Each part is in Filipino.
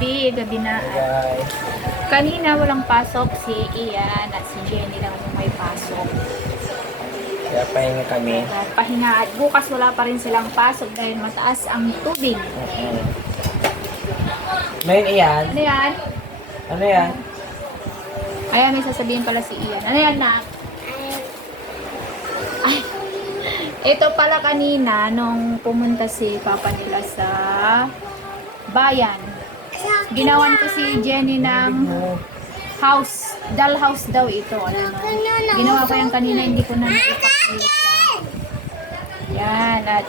gabi na. Guys. Kanina walang pasok si Ian at si Jenny lang yung may pasok. Kaya pahinga kami. At pahinga at bukas wala pa rin silang pasok dahil mataas ang tubig. Ano yun, Ian? Ano yan? Ano yan? Ayan, may sasabihin pala si Ian. Ano yan, nak? Ay, ito pala kanina nung pumunta si Papa nila sa bayan. Ginawan ko si Jenny ng house. Dollhouse daw ito. Ano, no? Ginawa ko yan kanina, hindi ko na naipakita. Yan, at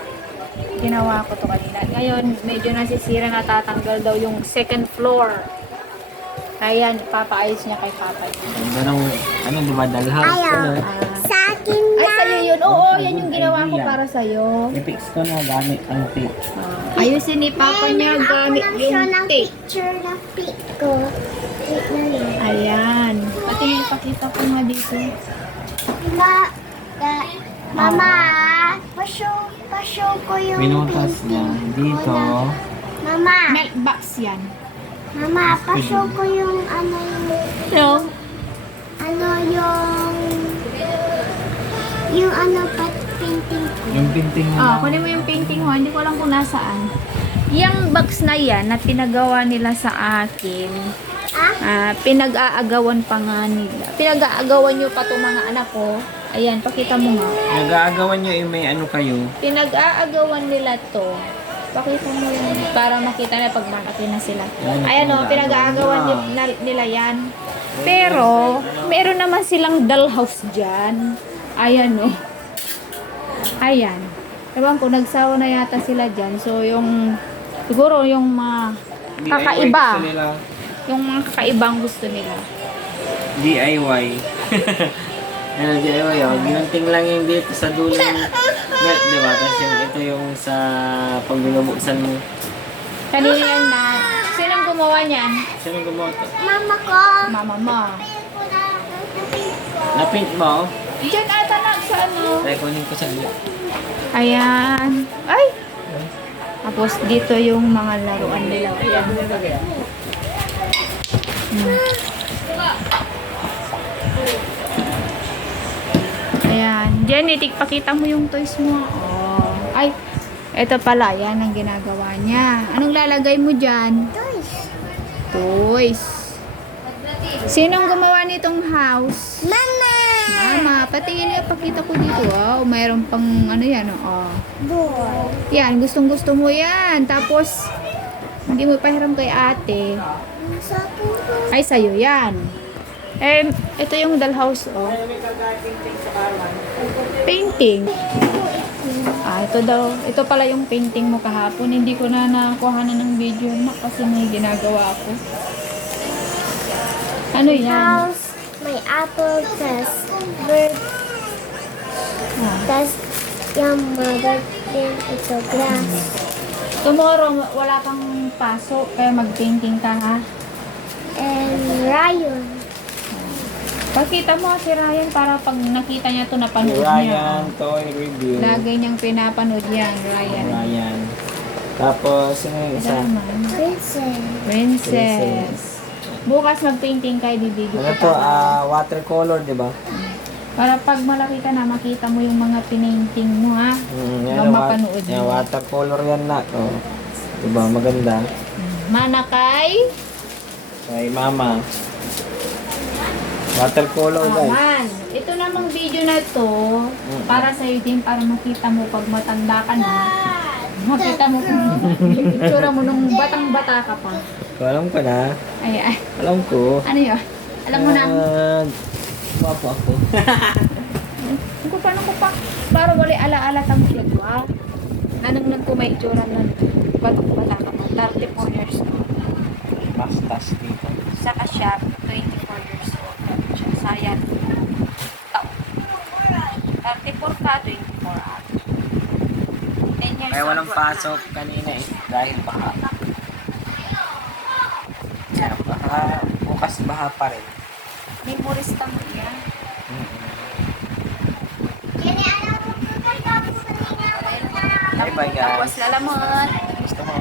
ginawa ko to kanina. Ngayon, medyo nasisira, natatanggal daw yung second floor. Ayan, papaayos niya kay Papa. Ano, diba, dalhouse? Ano? Sa akin Ay, na. sa'yo yun. Oo, yan yung ginawa ko para sa'yo. I-fix ko na gamit ang tape. Ayusin ni Papa niya gamit Ako yung ng tape. picture ng pic ko. Wait na yun. Ayan. Pati may pakita ko nga dito. Mama, pa-show ko yung Minutas niya. Dito. Mama, Milk box yan. Mama, pa-show ko yung No? yung painting ko. Yung painting Ah, na. kunin mo yung painting mo. Hindi ko alam kung nasaan. Yung box na yan na pinagawa nila sa akin, pinag-aagawan pa nga nila. Pinag-aagawan nyo pa itong mga anak ko. Ayan, pakita mo nga. Nag-aagawan nyo may ano kayo. Pinag-aagawan nila to. Pakita mo yung para makita na pag malaki na sila. Yan, Ayan o, pinag-aagawan nila yan. Pero, meron naman silang dollhouse dyan. Ayan o. Ayan. Ewan ko, nagsawa na yata sila dyan. So, yung, siguro yung mga kakaiba. gusto nila. Yung mga kakaibang gusto nila. DIY. Ano, DIY, oh. Ginunting lang yung dito sa dulo ng milk, diba? Tapos yung ito yung sa pag binubuksan mo. Kanina yan na. Sinong gumawa niyan? Sino gumawa ito? Mama ko. Mama mo. Paint ko na. Paint ko. Na-paint mo? Diyan ata na sa ano. Try kunin ko sa dito. Ayan. Ay! Tapos dito yung mga laruan nila. Ayan. Ayan. Jenny, pakita mo yung toys mo. Oh. Ay, ito pala. Yan ang ginagawa niya. Anong lalagay mo dyan? Toys. Toys. Sinong gumawa nitong house? Mama. Mama, patingin niya, pakita ko dito. Wow, mayroon pang ano yan. Oh. Boy. Yan, gustong-gusto mo yan. Tapos, hindi mo pahiram kay ate. Sa akin ko. Ay, sa'yo yan. Ito yung dollhouse, oh. Painting. Ah, ito daw. Ito pala yung painting mo kahapon. Hindi ko na nakuha na ng video na kasi may ginagawa ako. Ano yan? House. May apple. Tas bird. Ah. Tas yung mother din. Ito grass. Tomorrow, wala kang pasok, kaya mag-painting ka, ha? And Ryan. Pakita mo si Ryan para pag nakita niya to napanood Ryan, niya. toy review. Lagay niyang pinapanood yan, Ryan. Ryan. Tapos, ano yung isa? Naman. Princess. Princess. Bukas mag-painting kayo, bibigyo Ano ko to? pa. Watercolor, di ba? Para pag malaki ka na, makita mo yung mga pinainting mo, ha? Bang mapanood yan, mo. watercolor yan na. Oh. Diba? Maganda. Manakay. Kay mama. Watercolor, guys. Aman. Ito namang video na to, para sa'yo din, para makita mo pag matanda ka na. Makita mo kung yung itsura mo nung batang-bata ka pa. Alam ko na. Ay. Alam ko. Ano yun? Alam mo na. Guwapo ako. Paano ko pa? Para wala ala-ala kang vlog, Nanang ko may itsura na batang-bata ka pa. 34 years old. Pastas dito. Saka siya, 24 years old. Sayang. Taon. 34 ka, 24 at. 10 years Kaya walang old. pasok kanina eh. Dahil baha. Kaya baha. Bukas baha pa rin. Memorista mo yan. Kaya alam mo, Bye bye guys. Tapos lalamon. Gusto mo?